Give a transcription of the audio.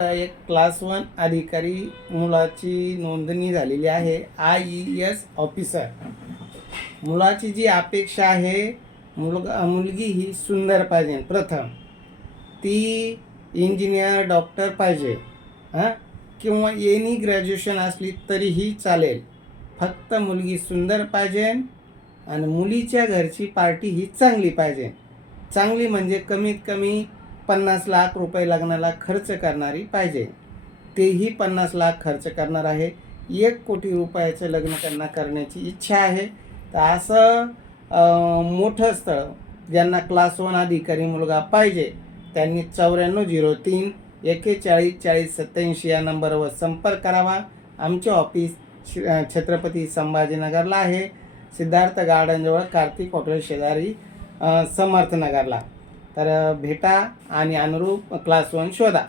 एक क्लास 1 अधिकारी मुलाची नोंदणी झालेली आहे IES ऑफिसर. मुलाची जी अपेक्षा आहे, मुलगी ही सुंदर पाहिजे. प्रथम ती इंजिनियर डॉक्टर पाहिजे किंवा एनी ग्रॅज्युएशन असली तरीही चालेल. फक्त मुलगी सुंदर पाहिजे आणि मुलीच्या घरची पार्टी ही चांगली पाहिजे. चांगली म्हणजे कमीत कमी 50 लाख रुपये लग्नाला खर्च करणारी पाहिजे. तेही 50 लाख खर्च करणार आहे. 1 कोटी रुपयाचं लग्न त्यांना करण्याची इच्छा आहे. तर असं मोठं स्थळ ज्यांना क्लास 1 अधिकारी मुलगा पाहिजे त्यांनी 9403 41 40 87 या नंबरवर संपर्क करावा. आमचे ऑफिस छत्रपती संभाजीनगरला आहे, सिद्धार्थ गार्डनजवळ, कार्तिक हॉटेल शेजारी, समर्थनगरला. तर भेटा आणि अनुरूप क्लास 1 शोधा.